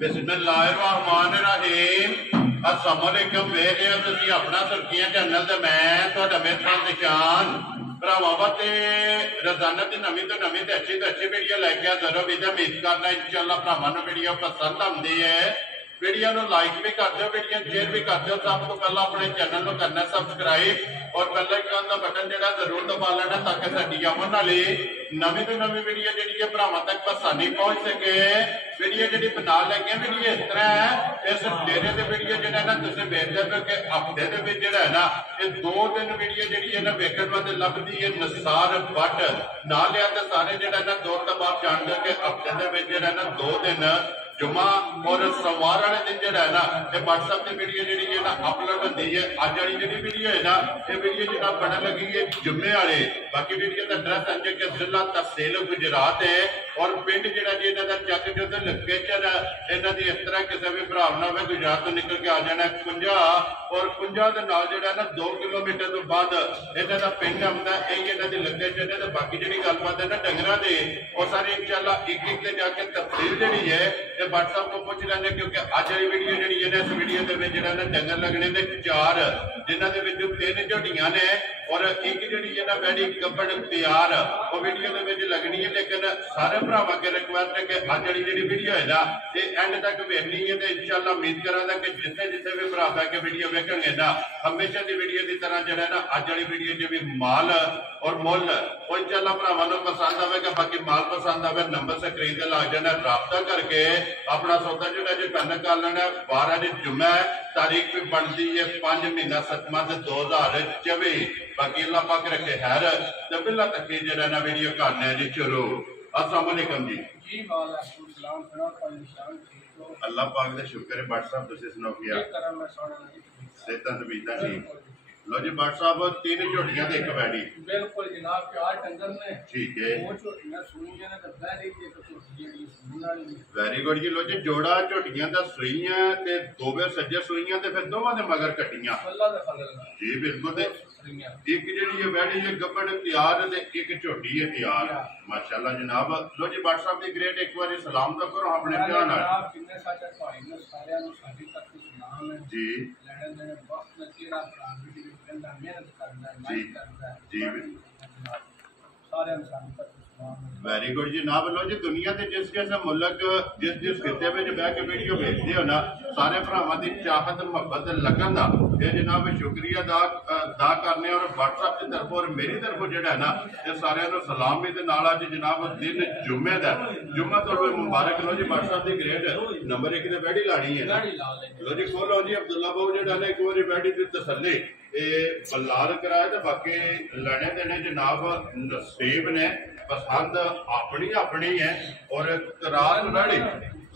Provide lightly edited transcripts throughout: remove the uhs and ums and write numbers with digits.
बिस्मिल्लाहिर्रहमानिर्रहीम। अस्सलाम वालेकुम। वेख रहे हो तुसीं अपना सुर्खियां चैनल ते मैं तुहाडा मेहरबान निशान भरावां वास्ते रोजाना की नवीं तो अच्छी वीडियो लैके हाजिर हो। उम्मीद करना इंशाअल्लाह भरावां नूं वीडियो पसंद आउंदी है। वीडियो नूं लाइक भी कर दो, वीडियो शेयर भी कर दो। सब तो पहला अपने चैनल नूं करना सब्सक्राइब और बेल आइकन का बटन जिहड़ा जरूर दबा लेना ताकि साडी आउण वाली नवीं तो नवीं वीडियो जिहड़ी है भरावां तक आसानी पहुंच सके। वीडियो जिहड़ी बना लगे वीडियो इस तरह है, इस डेरे के वीडियो जिहड़ा ना तुसीं वेखदे पए कि हफ्ते दे विच जिहड़ा है ना ये 2 दिन वीडियो जिहड़ी है ना वेखण वास्ते लभदी है। नसार बट ना लिया तो सारे जिहड़ा ना दौर तो बाद जान दे कि हफ्ते दे विच जिहड़ा ना 2 दिन जुमा और सोमवार वाले दिन जो है ना ये व्हाट्सएप की वीडियो जी है ना अपलोड होती है। अज वाली जी वीडियो है ना ये वीडियो जो बनने लगी है जुम्मे वाले। बाकी वीडियो का एड्रैस है कि जिला तहसील गुजरात है और पिंड जो जी इन्हों चक जो लोकेशन इन्हों की इस तरह किसी भी भरा ना हो गुजरात तो निकल के आ जाना कुंजा और कुंजा के नाल जो ना 2 किलोमीटर तो बाद इन्हों का पिंड आता यही इन्हों की लोकेशन है। तो बाकी जी गलबात है ना डंगरां दे और सारी इंशाअल्लाह एक जाके तहसील जी है व्हाट्सएप को पूछ लेंगे क्योंकि अज वाली वीडियो जी है ना इस वीडियो के डंगर लगने ने 4 जिन्हों के 3 झोटियां ने और एक जी है ना वैडी गब्बड़ तैयार वो वीडियो के लगनी है। लेकिन सारे भरावां अगे रिक्वेस्ट है कि अज वाली जी वीडियो है ना ये एंड तक वेखनी है। तो इंशाअल्लाह उम्मीद करा कि जिथे जिथे भी भरा के वीडियो वेखेंगे ना हमेशा की वीडियो की तरह जो है ना अज वाली वीडियो जो भी माल और मुल वो इंशाअल्लाह भरावां नूं पसंद आएगा। बाकी माल पसंद आए नंबर स्क्रीन से लग जाना, राबता करके अपना सौदा जो डन कर लेना। 12 जुम्मा है, तारीख भी बनती है 5 महीना 7वां 2024। बाकी अल्लाह पाक रखे खैर तो बिल्ला तक जो ना वीडियो करने जी शुरू। अस्सलाम वालेकुम जी। अल्लाह पाक का शुक्र है। भट्ट साहब तुसीं सुनाओ क्या सेहतां तबीयतां ठीक? लो जी भट्ट साहब 3 झोटियां ते एक वैडी। बिल्कुल जनाब, 4 डंगर ने। ठीक है, 2 झोटियां सूईयां ने ते बैरी दी एक झोटी जेहड़ी सूण वाली। वेरी गुड जी। लो जी जोड़ा झोटियां दा सूईयां ते दोवे सज्जे सूईयां ते फिर दोवां दे मगर कट्टियां अल्लाह दे फजल नाल जी बिल्कुल। ते एक जेहड़ी है वैडी है गब्बड़ तैयार ते एक झोटी है तैयार माशाअल्लाह जनाब। लो जी भट्ट साहब दी ग्रेट एक बार सलाम तो करो अपने ध्यान नाल। जनाब जिन्ने साडे भाई ने सारियां नु साडी तक सलाम है जी। लेने देने वक्त में केड़ा भरा भी कहंदा मेहनत करदा है लाइक करदा है जी सारियां नु साडी तक वेरी गुड जनाब। लो जी दुनिया के जिस जिस मुल्क जिस खिते में बह के वीडियो भेजते हो ना सारे भरावां की चाहत मुहब्बत लगन का ये जनाब शुक्रिया अदा करने और व्हाट्सएप की तरफ और मेरी तरफ जो है ना ये सारे सलाम भी अज जनाब दिन जुम्मे का जुम्मा तो मुबारक। लो जी व्हाट्सएप की ग्रेट नंबर 1 ते वैडी लानी है ना। लो जी खोलो जी अब्दुल्ला बाबू जो है एक बार वैडी की तसल्ली बल्लार कराए तो बाकी लेने देने जनाब नसीब ने पसंद अपनी अपनी है और रात वैडी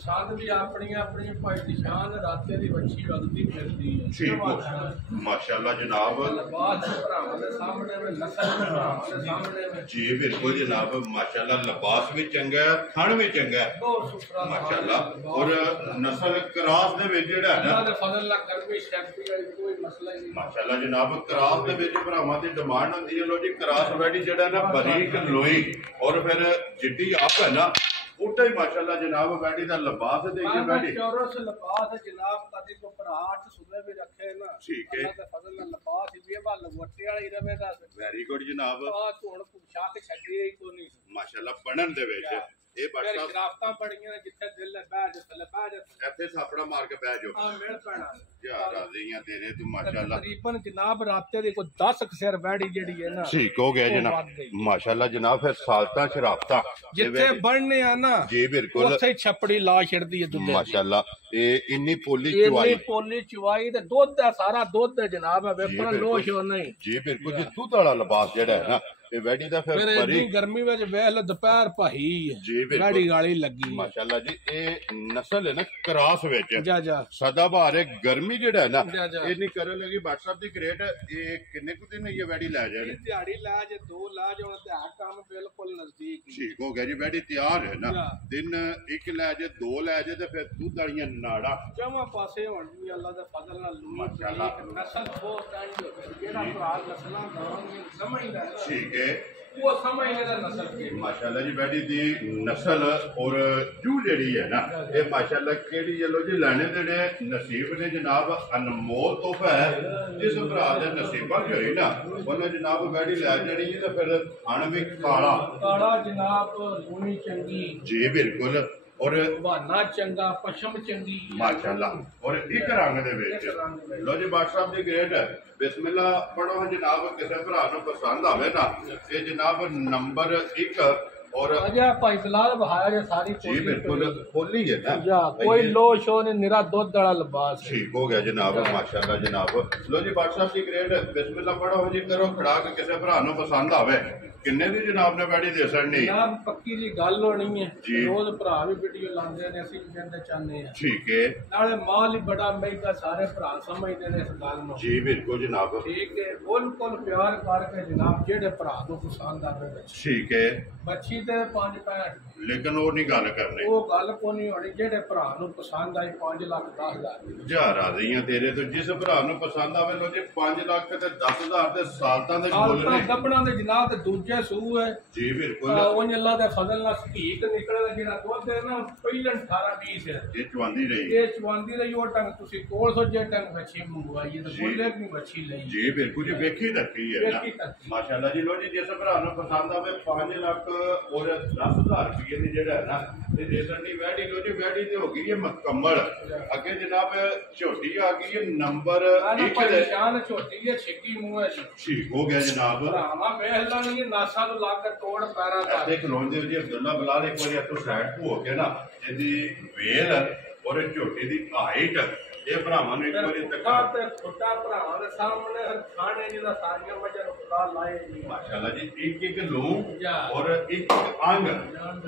पसंद भी अपनी अपनी भाई की शान राते दी बच्ची वगदी फिरदी है। ठीक माशाअल्लाह जनाब। लबास भरावां दे सामने में नस्ल भरावां दे सामने में जी बिल्कुल जनाब माशाअल्लाह लबास भी चंगा है थन भी चंगा है बहुत सुथरा माशाअल्लाह और नस्ल क्रॉस दे विच जेड़ा है ना अल्लाह दे फजल नाल गर्मी शक्ति वाली कोई मसला ही नहीं माशाअल्लाह जनाब। क्रॉस दे विच भरावां दी डिमांड होंदी है। लो जी क्रॉस वैडी जेड़ा ना बारीक लोई और फिर जिड्डी आप है ना उल्टा ही माशाअल्लाह जनाब वैडी दा लिबास है। देखिए वैडी चौरस लिबास है जनाब कदी को पराठ सुबह भी रखे ना ठीक है अल्लाह दे फजल नाल लिबास ये वाल वट्टे वाली रवेगा। वेरी गुड जनाब। आ धुण पुछा के छड्डी ही कोनी माशाअल्लाह बनन दे विच ये फिर शराफतां बड़ियां जिथे दिल है बैठ जा थले बैठ जा इत्थे सापड़ा मार के बैठ जाओ। हां मेल पैना यार राज़ियां तेरे तू माशाअल्लाह तकरीबन जनाब राते दी कोई 10 खसेर बैठी जेडी है ना ठीक हो गया जनाब माशाअल्लाह जनाब। फिर सालता शराफता जिथे बनने आ ना जी बिल्कुल उत्थे ही छपड़ी ला छड़दी है दुध माशाअल्लाह। ये इन्नी पोली चुवाई ते दुध है सारा दुध है जनाब है वेखना लोश हो नहीं जी बिल्कुल जी दुध वाला लिबास जेड़ा है ना ये वैडी दा फिर बड़ी गर्मी में वेल दोपहर भाई जी वैडी गाली लगी माशाअल्लाह जी। ये नस्ल है ना क्रॉस विच जा जा सदाबहार है गर्मी जेड़ा है ना ये नहीं करे लगी व्हाट्सएप दी ग्रेट ये किन्ने कुछ दिन ये वैडी ले जाए दिहाड़ी ला जे 2 ला जे हुन ते काम बिल्कुल नजदीक ठीक हो गया जी। वैडी तैयार है ना दिन 1 ले जे 2 ले जे ते फिर दूध वालियां नाड़ा जमा पासे होण दी अल्लाह दे फजल नाल माशाअल्लाह नस्ल बहुत टाइम जेड़ा भरा नस्लां गावांगे समझदा ठीक है है वो समझने का नस्ल के माशाल्लाह जी बैठी दी नस्ल और जू जेड़ी है ना ये माशाल्लाह केड़ी चलो जी लैने देने नसीब ने जनाब अनमोल तोहफा है जिस भरा दे नसीबा च होई ना उन्हें जनाब बैठी लै जानी है तो फिर खान भी काला काला जनाब लूनी चंगी जी बिल्कुल और बहाना चंगा पशम चंगी माशाल्लाह और एक रंग दे विच लो जी बादशाह साहब दी ग्रेट बिस्मिल्लाह पढ़ो जनाब किसी भरा नूं पसंद आवे ना ये जनाब नंबर 1 और अजा भाई बिलाल बहाया जे सारी जी बिल्कुल खोली है ना जा कोई लो शो ने निरा दूध वाला लिबास है ठीक हो गया जनाब माशाल्लाह जनाब लो जी बादशाह साहब दी ग्रेट बिस्मिल्लाह पढ़ो जी करो खड़ा के किसी भरा नूं पसंद आवे किन्ने दी जनाब ने बैठी दे सकनी जनाब पक्की जी गल होनी है जी। रोज भरा भी वीडियो लांदे ने असि भी कहते चाहते हैं ठीक है नाले माल ही बड़ा महंगा सारे भरा समझते ने इस गल नूं जी बिल्कुल जनाब ठीक है बिल्कुल प्यार करके जनाब जेड़े भरा नूं पसंद आवे बच्ची ठीक है बच्ची ते 5.65 लेकिन वो नहीं गल करनी वो गल को नहीं होनी जेड़े भरा नूं पसंद आई 5,10,000 जा राजी हैं तेरे तो जिस भरा नूं पसंद आवे लो जी 5 लाख ते 10,000 ते सालतां दे मुੱਲ आलता ने गबना दे जनाब ते दूजे सूह है जी बिल्कुल उन अल्लाह दे फजल नाल स्पीक निकले दा जेड़ा दुध है ना पहिलन 18-20 है ये चवांदी रही ये चवांदी रही वो टंग तुसी कोल सो जे टंग बच्ची मंगवाई है तो जी। बोले भी बच्ची लई जी बिल्कुल जी वेखी रखी है ना वेखी रखी। माशाल्लाह जी लो जी जिस भरा नूं पसंद आवे 5 लाख और 10,000 रुपये दी जेड़ा है ना ते देसन दी वैडी लो जी वैडी ते हो गई है मुकम्मल अगे जनाब छोटी आ गई है नंबर 1 दे शान छोटी है छिकी मुंह है जी ठीक हो गया जनाब रामा महला नहीं नासा तो ला के तोड़ पैरा का ऐसे खलोंदे जी अब्दुल्ला बिलाल एक बार तो साइड को हो के ना जिंदी वेल और झोटी दी हाइट ये भरावां ने एक बार तक ते छोटा भरावां दे सामने खाने जिदा सारियां वजह खुदा लाए जी माशाल्लाह जी एक एक लूम या। और एक अंग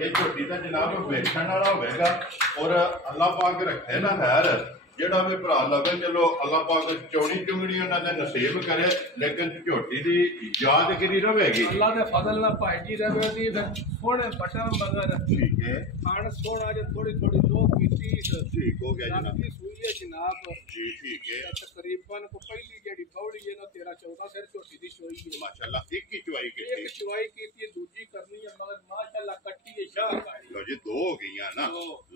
ये झोटी दा जनाब वेखण वाला होवेगा और अल्लाह पाक रखे ना खैर जेड़ा भी भरा लगे चलो अल्लाह पाक चौड़ी चुंगड़ी उन्होंने नसीब करे लेकिन झोटी दी यादगिरी रहेगी अल्लाह दे फजल ना भाई जी रवे दी फिर सोने बटन मगर ठीक है खान सोना जे थोड़ी थोड़ी लोग पीती ठीक हो गया जनाब की सुई है जनाब जी ठीक है तकरीबन को पहली जेडी बौड़ी है ना 13-14 सिर छोटी दी सोई है माशाल्लाह एक ही चुवाई की एक चुवाई की थी दूजी करनी है मगर माशाल्लाह कट्टी है शाहकारी लो जी दो हो गई ना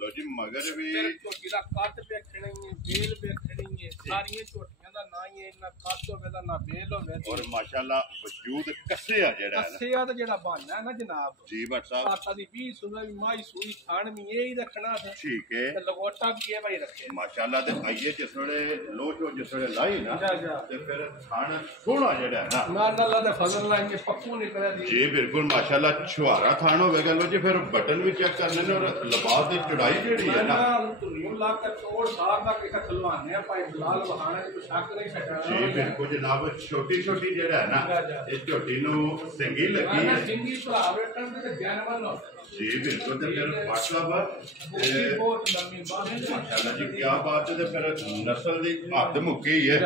लो जी मगर भी छोटी दा कद देखनी है बेल देखनी है सारी छोटियां दा ना ही इन्ना कद होवे दा ना बेल होवे और माशाल्लाह वजूद कसिया जेड़ा है ना कसिया दा जेड़ा बहाना है ना जनाब जी भट्ट साहब आटा दी 20 सुबह माई सुई खान में यही रखना था ठीक है ते लगोटा भी ये भाई रखे माशाल्लाह ते आइए जिस वेले लोच हो जिस वेले लाई ना जा जा ते फिर खाना सोहना जेड़ा है ना ना अल्लाह दे फजल नाल ये पक्कू निकले दी जी बिल्कुल माशाल्लाह छुहारा थान होवेगा लो जी फिर बटन भी चेक कर लेने और लिबास की चौड़ाई जेड़ी है ना तुनियों ला के तोड़ सार दा किसे खलवाने भाई बिलाल बहाने च कोई शक नहीं छड्डा जी बिल्कुल जनाब छोटी छोटी जेड़ा है ना ये झोटी नूं सिंगी लगी है जिंदगी भरा बेटन ते ज्ञानवान हो जी बिल्कुल ते फिर व्हाट्सएप बहुत लंबी बात है माशाल्लाह जी क्या बात है ते फिर नस्ल दी हद मुक्की है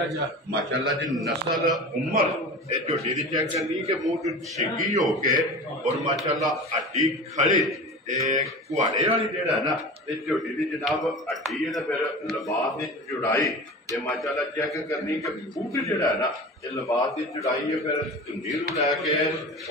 माशाल्लाह जी नस्ल उम्र ये झोटी दी चेक करनी कि मुंह चों छिगी हो के और माशाल्लाह हड्डी खड़ी ते कुहाड़े वाली जेड़ा है ना ये झोटी दी जनाब हड्डी है ते फिर लिबास दी चौड़ाई ते माशाल्लाह चेक करनी कि बूट जेड़ा है ना ये लिबास दी चौड़ाई है फिर धुंडी नूं लैके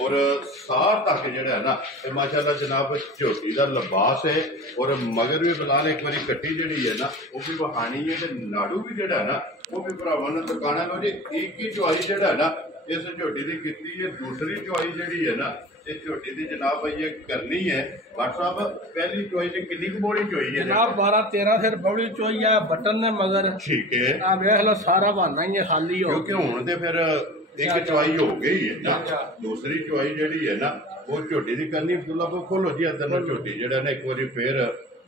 और सार तक जेड़ा है ना ये माशाल्लाह जनाब झोटी दा लिबास है और मगर भी बिलाल एक बारी कट्टी जेड़ी है ना वो भी वहानी है ते नाड़ू भी जेड़ा है ना वो भी भरावां नूं दिखाना लो जी एक ही चौड़ाई जेड़ा है ना इस झोटी दी कीती है दूसरी चौड़ाई जेड़ी है ना ये झोटी दी जनाब ये करनी है भट्ट साहब पहली चौई च कितनी कुछ बोड़ी चोई है जनाब 12-13 फिर बड़ी चोई है बटन ने मगर ठीक है आ वेख लो सारा बहाना ही है खाली हो क्योंकि हुण ते फिर एक चौई हो गई है ना दूसरी चौई जेड़ी है ना वो झोटी दी करनी अब्दुल्ला को खोलो जी अंदर ना झोटी जेड़ा ना एक बारी फिर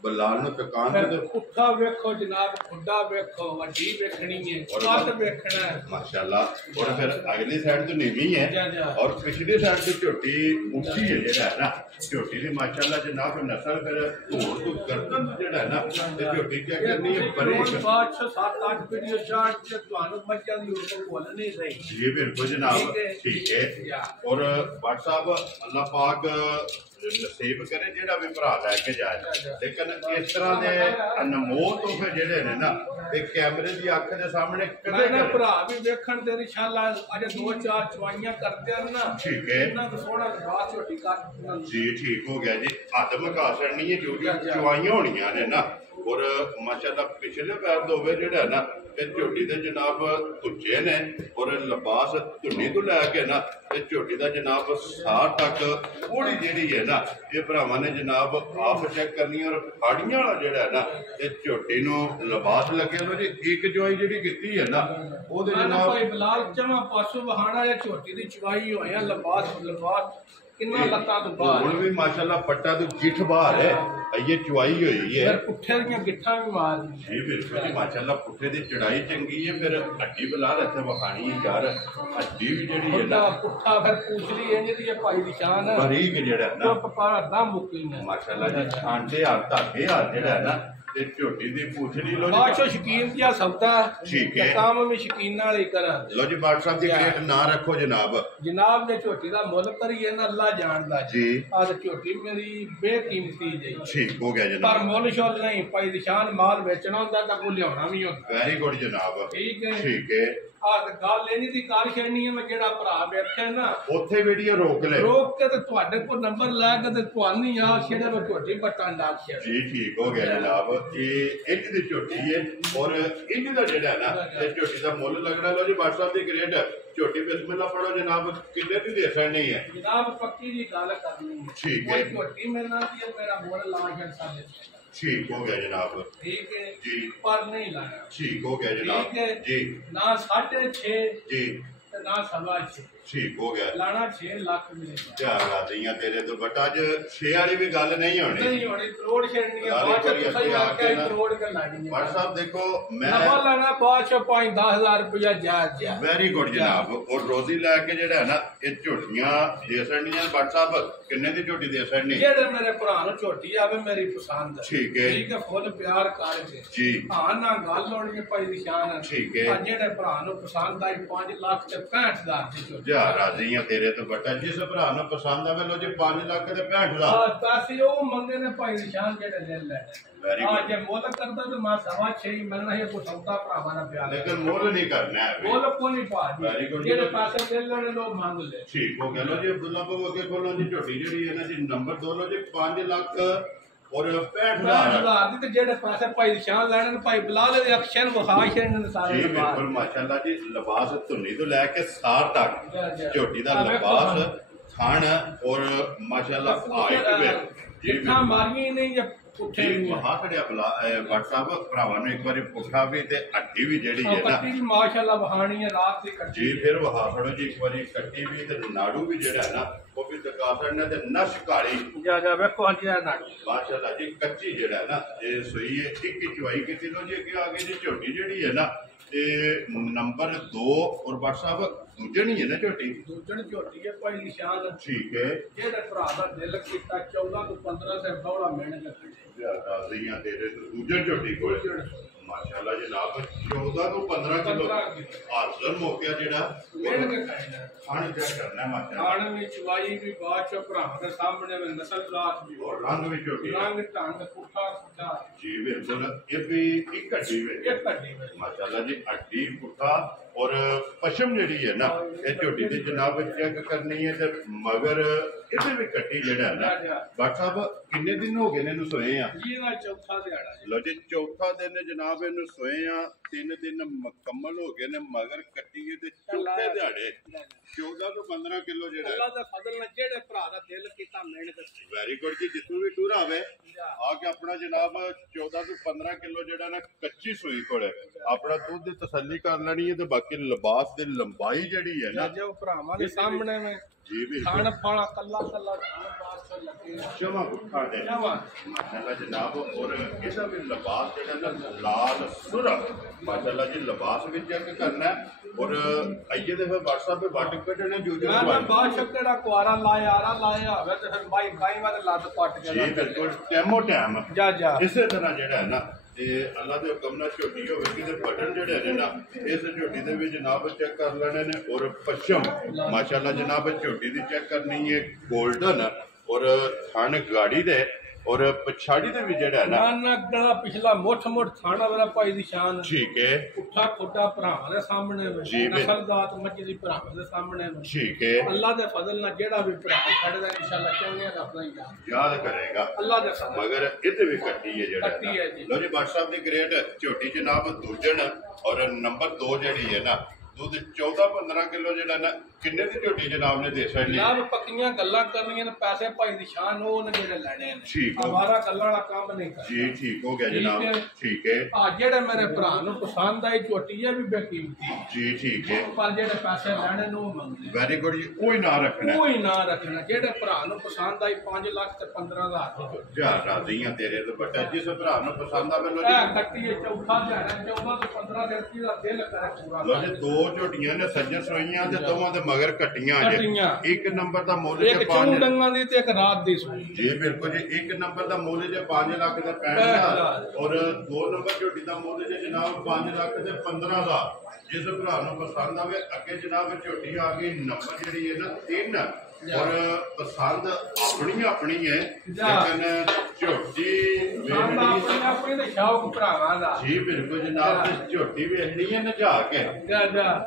बलाल नूं तकान दे पुट्ठा वेखो जनाब खुड्डा वेखो वड्डी वेखनी है कद वेखना है माशाल्लाह और फिर अगली साइड तो नीवी है और पिछली साइड की झोटी ऊंची है जेड़ा है ना झोटी दी माशाल्लाह जनाब नस्ल फिर होर तो गर्दन जेड़ा है ना ते झोटी क्या करनी है बरीक 5-7-8 वीडियो चार्ट ते तुहानू मज्जां दी उर्दू बोल नहीं रही जी बिल्कुल जनाब ठीक है और भट्ट साहब अल्लाह पाक ਨਸੀਬ ਕਰੇ ਜਿਹੜਾ ਵੀ ਭਰਾ ਲੈ ਕੇ ਜਾਏ। ਲੇਕਿਨ ਇਸ ਤਰ੍ਹਾਂ ਦੇ ਅਨਮੋਲ ਤੋਹਫੇ ਜਿਹੜੇ ਨੇ ਨਾ ਇਹ ਕੈਮਰੇ ਦੀ ਅੱਖ ਦੇ ਸਾਹਮਣੇ ਕਦੇ ਨਾ ਭਰਾ ਵੀ ਵੇਖਣ ਤੇ ਇਨਸ਼ਾਅੱਲਾ ਅਜੇ 2-4 ਚਵਾਈਆਂ ਕਰਦੇ ਹਨ ਨਾ। ਠੀਕ ਹੈ, ਇਹਨਾਂ ਦਾ ਸੋਹਣਾ ਬਾਤ ਝੋਟੀ ਕਰ ਜੀ ਠੀਕ ਹੋ ਗਿਆ ਜੀ। ਹੱਥ ਮਕਾ ਛੜਨੀ ਹੈ ਜੋ ਚਵਾਈਆਂ ਹੋਣੀਆਂ ਨੇ ਨਾ। ਔਰ ਮਾਸ਼ਾਅੱਲਾ ਪਿਛਲੇ ਪੈਰ ਦੋਵੇਂ ਜਿਹੜਾ ਨਾ ਇਹ ਝੋਟੀ ਦੇ ਜਨਾਬ ਤੁੱਚੇ ਨੇ ਔਰ ਲਿਬਾਸ ਧੁੰਨੀ ਤੋਂ ਲੈ ਕੇ ਨਾ ਇਹ ਝੋਟੀ ਦਾ ਜਨਾਬ ਸਾਹ ਤੱਕ ਥੋੜੀ ਜਿਹੜੀ ਹੈ ਨਾ ਇਹ ਭਰਾਵਾਂ ਨੇ ਜਨਾਬ ਆਪ ਚੈੱਕ ਕਰਨੀ। ਔਰ ਫਾੜੀਆਂ ਵਾਲਾ ਜਿਹੜਾ ਨਾ ਇਹ ਝੋਟੀ ਨੂੰ ਲਿਬਾਸ ਲੱਗੇ ਲੋ ਜੀ। ਇੱਕ ਜਵਾਈ ਜਿਹੜੀ ਕੀਤੀ ਹੈ ਨਾ ਉਹਦੇ ਜਨਾਬ ਭਾਈ ਬਲਾਲ ਜਮਾ ਪਾਸੋਂ ਵਹਾਣਾ ਜਾਂ ਝੋਟੀ ਦੀ ਚਵਾਈ ਹੋਇਆ ਲਿਬਾਸ ਕਿੰਨਾ ਲੱਤਾਂ ਤੋਂ ਬਾਹਰ ਹੁਣ ਵੀ ਮਾਸ਼ਾਅੱਲਾ ਪੱਟਾ ਤੋਂ ਗਿੱਠ ਬਾਹਰ ਹੈ। ਇਹ ਚੁਆਈ ਹੋਈ ਹੈ। ਫਿਰ ਪੁੱਠੇ ਦੀਆਂ ਗਿੱਠਾਂ ਵੀ ਮਾਰ ਜੀ ਬਿਲਕੁਲ ਜੀ ਮਾਸ਼ਾਅੱਲਾ ਪੁੱਠੇ ਦੀ ਚੜਾਈ ਚੰਗੀ ਹੈ। ਫਿਰ ਹੱਡੀ ਬਲਾਲ ਇੱਥੇ ਵਿਖਾਣੀ ਹੈ ਯਾਰ। ਹੱਡੀ ਵੀ ਜਿਹੜੀ ਹੈ ਨਾ ਪੁੱਠਾ ਫਿਰ ਪੂਛਲੀ ਇੰਜ ਦੀ ਹੈ ਭਾਈ ਦੀ ਸ਼ਾਨ ਬਰੀਕ ਜਿਹੜਾ ਨਾ ਪਪਾਰਾ ਦਾ ਮੁੱਕੀ ਨੇ ਮਾਸ਼ਾਅੱਲਾ ਜੀ। ਛਾਂਟੇ ਹੱਥ ਧਾਗੇ ਹੱਥ ਜਿਹੜਾ ਨਾ ਤੇ ਝੋਟੀ ਦੀ ਪੂਛਲੀ ਲੋ ਬਾਦਸ਼ਾਹ ਸ਼ਕੀਨ ਜਿਹਾ ਸੌਦਾ ਠੀਕ ਹੈ। ਕੰਮ ਵੀ ਸ਼ਕੀਨਾਂ ਵਾਲੀ ਕਰਾਂ ਲੋ ਜੀ ਬਾਦਸ਼ਾਹ ਦੀ ਰੇਟ ਨਾ ਰੱਖੋ ਜਨਾਬ ਨੇ ਝੋਟੀ ਦਾ ਮੁੱਲ ਕਰੀਏ ਨਾ ਅੱਲਾ ਜਾਣਦਾ ਜੀ। ਆਹ ਤੇ ਝੋਟੀ ਮੇਰੀ ਬੇਕੀਮਤੀ ਜੀ ਠੀਕ ਹੋ ਗਿਆ ਪਰ ਜਨਾਬ। ਮੁੱਲ ਸ਼ੁੱਲ ਨਹੀਂ ਭਾਈ ਦੀ ਸ਼ਾਨ ਮਾਲ ਵੇਚਣਾ ਹੁੰਦਾ ਤਾਂ ਕੋ ਲਿਆਉਣਾ ਵੀ ਹੁੰਦਾ। ਵੈਰੀ ਗੁੱਡ ਜਨਾਬ। ਠੀਕ ਹੈ ਠੀਕ ਹੈ। ਆਹ ਤੇ ਗੱਲ ਇਹਨੀ ਦੀ ਕਾਰ ਛੱਡਣੀ ਹੈ। ਮੈਂ ਜਿਹੜਾ ਭਰਾ ਵੇਖਿਆ ਨਾ ਉੱਥੇ ਵੀਡੀਓ ਰੋਕ ਲੈ ਰੋਕ ਕੇ ਤੇ ਤੁਹਾਡੇ ਕੋਲ ਨੰਬਰ ਲੈ ਕੇ ਤੇ ਤੁਹਾਨੂੰ ਯਾਰ ਛੇੜੇ ਮੈਂ ਝੋਟੀ ਬੱਟਾਂ ਡਾਕ ਛੇੜ ਜੀ ਠੀਕ ਹੋ ਗਿਆ ਜਨਾਬ। ਇਹ ਇੰਜ ਦੀ ਝੋਟੀ ਹੈ ਔਰ ਇੰਜ ਦਾ ਜਿਹੜਾ ਨਾ ਇਹ ਝੋਟੀ ਦਾ ਮੁੱਲ ਲੱਗਣਾ। ਲੋ ਜੀ WhatsApp ਦੀ ਗ੍ਰੇਡ ਝੋਟੀ ਬਿਸਮਿਲ੍ਲਾ ਪੜੋ ਜਨਾਬ। ਕਿੰਨੇ ਦੀ ਦੇ ਸਕਣੀ ਹੈ ਜਨਾਬ? ਪੱਕੀ ਜੀ ਗੱਲ ਕਰਨੀ ਹੈ। ਠੀਕ ਹੈ। ਝੋਟੀ ਮੇਰੇ ਨਾਲ ਦੀ ਮੇਰਾ ਮੁੱਲ ਲਾ ਛੱਡ ਸਾਡੇ ਠੀਕ ਹੋ ਗਿਆ ਜਨਾਬ। ਠੀਕ ਹੈ ਜੀ ਪਰ ਨਹੀਂ ਲਾਇਆ। ਠੀਕ ਹੋ ਗਿਆ ਜਨਾਬ। ਠੀਕ ਹੈ ਜੀ ਨਾ 6.5 ਜੀ ਤੇ ਨਾ 6.5 ਠੀਕ ਹੋ ਗਿਆ। ਲਾਣਾ 6 ਲੱਖ ਮਿਲੇਗਾ। ਧਿਆਨ ਰਾਦੀਆਂ ਤੇਰੇ ਤੋਂ ਬਟਾ ਅੱਜ 6 ਵਾਲੀ ਵੀ ਗੱਲ ਨਹੀਂ ਹੋਣੀ। ਨਹੀਂ ਹੋਣੀ ਕਰੋੜ ਛੇੜਨੀ ਹੈ। ਬਾਅਦ ਚ ਤੁਸੀਂ ਆ ਕੇ ਕਰੋੜ ਕਰ ਲਾਣੀ ਹੈ। WhatsApp ਦੇਖੋ ਮੈਂ ਨਫਾ ਲੈਣਾ ਬਾਅਦ ਚ 5-10,000 ਰੁਪਇਆ ਜਾਇਜ਼ ਜਾ। ਵੈਰੀ ਗੁੱਡ ਜਨਾਬ। ਔਰ ਰੋਜ਼ੀ ਲੈ ਕੇ ਜਿਹੜਾ ਨਾ ਇਹ ਝੋਟੀਆਂ ਦੇ ਸਕਣੀਆਂ। WhatsApp ਕਿੰਨੇ ਦੀ ਝੋਟੀ ਦੇ ਸਕਣੀ? ਜਿਹੜੇ ਮੇਰੇ ਭਰਾ ਨੂੰ ਝੋਟੀ ਆਵੇ ਮੇਰੀ ਪਸੰਦ ਠੀਕ ਹੈ। ਠੀਕ ਹੈ ਫੁੱਲ ਪਿਆਰ ਕਰਕੇ ਜੀ ਹਾਂ ਨਾ ਗੱਲ ਹੋਣੀ ਹੈ ਭਾਈ ਦੀ ਸ਼ਾਨ। ਠੀਕ ਹੈ। ਜਿਹੜੇ ਭਰਾ ਨੂੰ ਪਸੰਦ ਆਈ 5,65,000 ਦੀ ਝੋਟੀ ਜਾ ਰਾਜ਼ੀਆਂ ਤੇਰੇ ਤੋਂ ਬਟਾ। ਜਿਸ ਭਰਾ ਨੂੰ ਪਸੰਦ ਆਵੇ ਲੋ ਜੀ 5 ਲੱਖ ਤੇ 65,000 ਪੈਸੇ ਉਹ ਮੰਗੇ ਨੇ ਭਾਈ ਦੀ ਸ਼ਾਨ ਜਿਹੜੇ ਲੈ ਲੈ। ਵੈਰੀ ਹਾਂ ਗੁੱਡ। ਜੇ ਮੁੱਲ ਕਰਦਾ ਤੇ ਮੈਂ 6.5 ਮਿਲਣਾ ਹੈ। ਕੋਈ ਸੌਦਾ ਭਰਾਵਾਂ ਦਾ ਪਿਆਰ ਲੇਕਿਨ ਮੁੱਲ ਨਹੀਂ ਕਰਨਾ ਹੈ। ਮੁੱਲ ਕੋ ਨਹੀਂ Very ਭਾਜੀ good. ਜਿਹੜੇ ਪੈਸੇ ਦੇ ਲੈਣੇ ਲੋਕ ਮੰਗ ਲੈ। ਠੀਕ ਹੋ ਗਿਆ। ਲੋ ਜੀ ਅਬਦੁੱਲਾ ਬਾਬੂ ਅੱਗੇ ਖੋਲੋ ਜੀ ਝੋਟੀ ਜਿਹੜੀ ਹੈ ਨਾ ਜੀ ਨੰਬਰ 2 ਲੋ ਜੀ 5 ਲੱਖ ਔਰ 65,000 65,000 ਦੀ ਤੇ ਜਿਹੜੇ ਪੈਸੇ ਭਾਈ ਦੀ ਸ਼ਾਨ ਲੈਣੇ ਨੇ ਭਾਈ ਬਲਾਲ ਦੇ ਅਕਸ਼ਰ ਵਿਖਾਸ਼ ਨੇ ਸਾਰੇ ਜੀ ਬਿਲਕੁਲ ਮਾਸ਼ਾਅੱਲਾ ਜੀ। ਲਿਬਾਸ ਧੁੰਨੀ ਤੋਂ ਲੈ ਕੇ ਸਾਰ ਤੱਕ ਝੋਟੀ ਦਾ ਲਿਬਾਸ ਥਣ ਔਰ ਮਾਸ਼ਾਅੱਲਾ ਹਾਈਟ ਵੀ ਜੀ ਜਿੱਥਾਂ ਮਾਰੀਆਂ ਨਹੀਂ ਜਾਂ ਪੁੱਠੇ ਜੀ ਨਹੀਂ ਮਹਾ ਕੜਿਆ WhatsApp ਭਰਾਵਾਂ ਨੂੰ ਇੱਕ ਵਾਰੀ ਪੁੱਠਾ ਵੀ ਤੇ ਅੱਡੀ ਵੀ ਜਿਹੜੀ ਹੈ ਨਾ ਕੱਟੀ ਵੀ ਮਾਸ਼ਾਅੱਲਾ ਵਹਾਣੀ ਹੈ ਰਾਤ ਦੀ ਕੱਟੀ। ਜੀ ਫਿਰ ਵਹਾ ਫੜੋ ਜੀ ਇੱਕ ਵਾਰੀ ਕੱਟੀ ਵੀ ਤੇ ਨਾੜੂ ਵੀ ਜਿਹੜਾ ਹੈ ਨਾ ਉਹ ਵੀ ਦਿਖਾ ਸਕਦੇ ਤੇ ਨਸ਼ ਕਾਲੀ ਜਾ ਵੇਖੋ ਹਾਂਜੀ ਆ ਨਾ ਮਾਸ਼ਾਅੱਲਾ ਜੀ। ਕੱਚੀ ਜਿਹੜਾ ਹੈ ਨਾ ਇਹ ਸੋਈ ਹੈ ਇੱਕ ਚੁਆਈ ਕੀਤੀ ਲੋ ਜੀ। ਅੱਗੇ ਆ ਗਈ ਜੀ ਝੋਟੀ ਜਿਹੜੀ ਹੈ ਨਾ ਇਹ ਨੰਬਰ 2 ਔਰ WhatsApp ਦੂਜੇ ਨਹੀਂ ਹੈ ਨਾ ਝੋਟੀ ਦੂਜਣ ਝੋਟੀ ਹੈ ਭਾਈ ਨਿਸ਼ਾਨ। ਠੀਕ ਹੈ। ਜਿਹੜੇ ਭਰਾ ਦਾ ਦਿਲ ਕੀਤਾ 14 ਤੋਂ 15 ਸੇ ਬੌਲਾ ਮਿਹਨਤ ਰਾਜ਼ੀਆਂ ਤੇਰੇ ਤੋਂ ਦੂਜੇ ਝੋਟੀ ਕੋਲ ਮਾਸ਼ਾਅੱਲਾ ਜਨਾਬ 14 ਤੋਂ 15 ਕਿਲੋ ਹਾਜ਼ਰ ਮੌਕਿਆ ਜਿਹੜਾ ਮਿਹਨਤ ਕਰਨਾ ਖਾਣ ਚੈੱਕ ਕਰਨਾ ਮਾਸ਼ਾਅੱਲਾ। ਖਾਣ ਵਿੱਚ ਚਵਾਈ ਵੀ ਬਾਅਦ ਚ ਭਰਾ ਦੇ ਸਾਹਮਣੇ ਵਿੱਚ ਨਸਲ ਰਾਤ ਵੀ ਔਰ ਰੰਗ ਵੀ ਝੋਟੀ ਰੰਗ ਢੰਗ ਪੁੱਠਾ ਪੁੱਠਾ ਜੀ ਬਿਲਕੁਲ। ਇਹ ਵੀ ਇੱਕ ਹੱਡੀ ਵਿੱਚ ਇੱਕ ਕੱਢੀ ਵਿੱਚ ਮਾਸ਼ਾਅੱਲਾ ਜੀ ਹੱਡੀ ਪੁੱਠਾ ਔਰ ਪਸ਼ਮ ਜਿਹੜੀ ਹੈ ਨਾ ਇਹ ਝੋਟੀ ਦੀ ਜਨਾਬ ਚੈੱਕ ਕਰਨੀ ਹੈ ਤੇ ਮਗਰ ਇਹਦੇ ਵੀ ਕੱਟੀ ਜਿਹੜਾ ਹੈ ਨਾ WhatsApp ਕਿੰਨੇ ਦਿਨ ਹੋ ਗਏ ਨੇ ਇਹਨੂੰ ਸੋਏ ਆ? ਜੀ ਦਾ ਚੌਥਾ ਦਿਹਾੜਾ ਲੋ ਜੀ ਚੌਥਾ ਦਿਨ ਜਨਾਬ ਇਹਨੂੰ ਸੋਏ ਆ। 3 ਦਿਨ ਮੁਕੰਮਲ ਹੋ ਗਏ ਨੇ ਮਗਰ ਕੱਟੀ ਹੈ ਤੇ ਚੌਥੇ ਦਿਹਾੜੇ 14 ਤੋਂ 15 ਕਿਲੋ ਜਿਹੜਾ ਅੱਲਾ ਦਾ ਫਜ਼ਲ ਨਾਲ ਜਿਹੜੇ ਭਰਾ ਦਾ ਦਿਲ ਕੀਤਾ ਮਿਹਨਤ ਵੈਰੀ ਗੁੱਡ ਜੀ। ਜਿੱਥੋਂ ਵੀ ਟੂਰ ਆਵੇ ਆ ਕੇ ਆਪਣਾ ਜਨਾਬ 14 ਤੋਂ 15 ਕਿਲੋ ਜਿਹੜਾ ਨਾ ਕੱਚੀ ਸੂਈ ਕੋਲ ਆਪਣਾ ਦੁੱਧ ਦੀ ਤਸੱਲੀ ਕਰ ਲੈਣੀ ਹੈ ਤੇ ਬਾਕੀ ਲਿਬਾਸ ਦੀ ਲੰਬਾਈ ਜਿਹੜੀ ਹੈ ਨਾ ਜੋ ਭਰਾਵਾਂ ਦੇ ਸਾਹਮਣੇ ਮੈਂ ਜੀ ਵੀ ਖਾਣ ਪਾਣਾ ਕੱਲਾ ਕੱਲਾ ਖਾਣ ਵਾਸਤੇ ਲੱਗੇ ਜਮਾ ਉੱਠਾ ਦੇ ਮਾਸ਼ਾਅੱਲਾ ਜਨਾਬ। ਔਰ ਇਹਦਾ ਵੀ ਲਿਬਾਸ ਜਿਹੜਾ ਨਾ ਲਾਲ ਸੁਰਾ ਮਾਸ਼ਾਅੱਲਾ ਜੀ ਲਿਬਾਸ ਵੀ ਚੈੱਕ ਕਰਨਾ ਔਰ ਆਈਏ ਦੇ ਫਿਰ WhatsApp ਤੇ ਵੱਟ ਕੱਢਣੇ ਜੋ ਜੋ ਮੈਂ ਬਾਅਦ ਸ਼ੱਕੇ ਦਾ ਕੁਆਰਾ ਲਾਇਆ ਹੋਵੇ ਤੇ ਫਿਰ ਬਾਈ ਵਾਰ ਲੱਤ ਪੱਟ ਕੇ ਜੀ ਬਿਲਕੁਲ ਟੈਮੋ ਟੈਮ ਜਾ ਇਸੇ ਤਰ੍ਹਾਂ ਜਿਹੜਾ ਹੈ ਨਾ ਤੇ ਅੱਲਾ ਦੇ ਹੁਕਮ ਨਾਲ ਝੋਟੀ ਹੋਵੇ ਕਿਤੇ ਬਟਨ ਜਿਹੜੇ ਨੇ ਨਾ ਇਸ ਝੋਟੀ ਦੇ ਵਿੱਚ ਜਨਾਬ ਚੈੱਕ ਕਰ ਲੈਣੇ ਨੇ। ਔਰ ਪਸ਼ਮ ਮਾਸ਼ਾਅੱਲਾ ਜਨਾਬ ਝੋਟੀ ਦੀ ਚੈੱਕ ਕਰਨੀ ਹੈ ਗੋਲਡਨ ਔਰ ਥਣ ਗਾੜੀ ਦੇ ਔਰ ਪਛਾੜੀ ਦੇ ਵੀ ਜਿਹੜਾ ਨਾ ਨਾ ਗਲਾ ਪਿਛਲਾ ਮੁੱਠ ਥਾਣਾ ਵਾਲਾ ਭਾਈ ਦੀ ਸ਼ਾਨ। ਠੀਕ ਹੈ। ਪੁੱਠਾ ਖੋਟਾ ਭਰਾਵਾਂ ਦੇ ਸਾਹਮਣੇ ਜੀ ਨਸਲਦਾਤ ਮੱਝ ਦੀ ਭਰਾਵਾਂ ਦੇ ਸਾਹਮਣੇ ਠੀਕ ਹੈ। ਅੱਲਾ ਦੇ ਫਜ਼ਲ ਨਾਲ ਜਿਹੜਾ ਵੀ ਭਰਾ ਸਾਡੇ ਦਾ ਇਨਸ਼ਾਅੱਲਾ ਚਾਹੁੰਦੇ ਆ ਆਪਣਾ ਯਾਦ ਕਰੇਗਾ ਅੱਲਾ ਦੇ ਫਜ਼ਲ। ਮਗਰ ਇਹਦੇ ਵੀ ਕੱਟੀ ਹੈ ਜਿਹੜਾ ਕੱਟੀ ਹੈ ਜੀ। ਲੋ ਜੀ ਬਾਦਸ਼ਾਹ ਸਾਹਿਬ ਦੀ ਗ੍ਰੇਡ ਝੋਟੀ ਜਨਾਬ ਦੂਜਣ ਔਰ ਨੰਬਰ 2 ਜਿਹੜੀ ਹੈ ਨਾ ਦੁੱਧ 14-15 ਕਿਲੋ ਜਿਹੜਾ ਨਾ ਕਿੰਨੇ ਦੀ ਝੋਟੀ ਜਨਾਬ ਨੇ ਦੇ ਸਕਦੀ ਜਨਾਬ ਪੱਕੀਆਂ ਗੱਲਾਂ ਕਰਨੀਆਂ ਨੇ ਪੈਸੇ ਭਾਈ ਦੀ ਸ਼ਾਨ ਉਹ ਨੇ ਜਿਹੜੇ ਲੈਣੇ ਨੇ। ਠੀਕ ਹੋ ਹਮਾਰਾ ਗੱਲਾਂ ਵਾਲਾ ਕੰਮ ਨਹੀਂ ਕਰਨਾ ਜੀ। ਠੀਕ ਹੋ ਗਿਆ ਜਨਾਬ। ਠੀਕ ਹੈ। ਆ ਜਿਹੜੇ ਮੇਰੇ ਭਰਾ ਨੂੰ ਪਸੰਦ ਆਈ ਝੋਟੀ ਹੈ ਵੀ ਬੇਕੀਮਤੀ ਜੀ ਠੀਕ ਹੈ। ਪਰ ਜਿਹੜੇ ਪੈਸੇ ਲੈਣੇ ਨੇ ਉਹ ਮੰਗਦੇ ਵੈਰੀ ਗੁੱਡ ਜੀ। ਕੋਈ ਨਾ ਰੱਖਣਾ ਕੋਈ ਨਾ ਰੱਖਣਾ। ਜਿਹੜੇ ਭਰਾ ਨੂੰ ਪਸੰਦ ਆਈ 5 ਲੱਖ ਤੇ 15,000 ਦੀ ਜਾ ਰਾਜ਼ੀ ਆ ਤੇਰੇ ਤੋਂ ਬੱਟਾ ਜਿਸ ਭਰਾ ਨੂੰ ਪਸੰਦ ਆਵੇ ਲੋ ਇਹ ਜੀ ਕੱਟੀ ਹੈ ਚੌਥਾ ਦਿਹਾੜਾ 14 ਤੋਂ 15 ਦਿਨ ਦੀ ਦਾ ਦਿਲ ਕਰੇ ਪੂਰਾ ਲੋ ਜੀ 2 ਝੋਟੀਆਂ ਨੇ ਸੱਜਣ ਸੋਈਆਂ ਤੇ ਦੋਵਾਂ ਦੇ ਮਗਰ ਕੱਟੀਆਂ ਜੇ। ਕੱਟੀਆਂ। ਇੱਕ ਨੰਬਰ ਦਾ ਮੁੱਲ ਇੱਕ ਜੇ ਚੌਂ 5 ਡੰਗਾਂ ਦੀ ਤੇ ਇੱਕ ਰਾਤ ਦੀ ਸੂਈ। ਜੀ ਬਿਲਕੁਲ ਜੀ। ਇੱਕ ਨੰਬਰ ਦਾ ਮੁੱਲ ਜੇ 5 ਲੱਖ ਦਾ 65,000 ਔਰ 2 ਨੰਬਰ ਝੋਟੀ ਦਾ ਮੁੱਲ ਜੇ ਜਨਾਬ 5 ਲੱਖ ਤੇ 15,000। ਜਿਸ ਭਰਾ ਨੂੰ ਪਸੰਦ ਆਵੇ ਅੱਗੇ ਜਨਾਬ ਝੋਟੀ ਆ ਗਈ ਨੰਬਰ ਜਿਹੜੀ ਹੈ ਨਾ 3 ਔਰ ਪਸੰਦ ਆਪਣੀ ਹੈ ਲੇਕਿਨ ਝੋਟੀ ਵੇਖਣੀ ਆਪਣੇ ਦੇ ਸ਼ੌਕ ਭਰਾਵਾਂ ਦਾ। ਜੀ ਬਿਲਕੁਲ ਜਨਾਬ ਤੇ ਝੋਟੀ ਵੇਖਣੀ ਹੈ ਨਜਾ ਕੇ।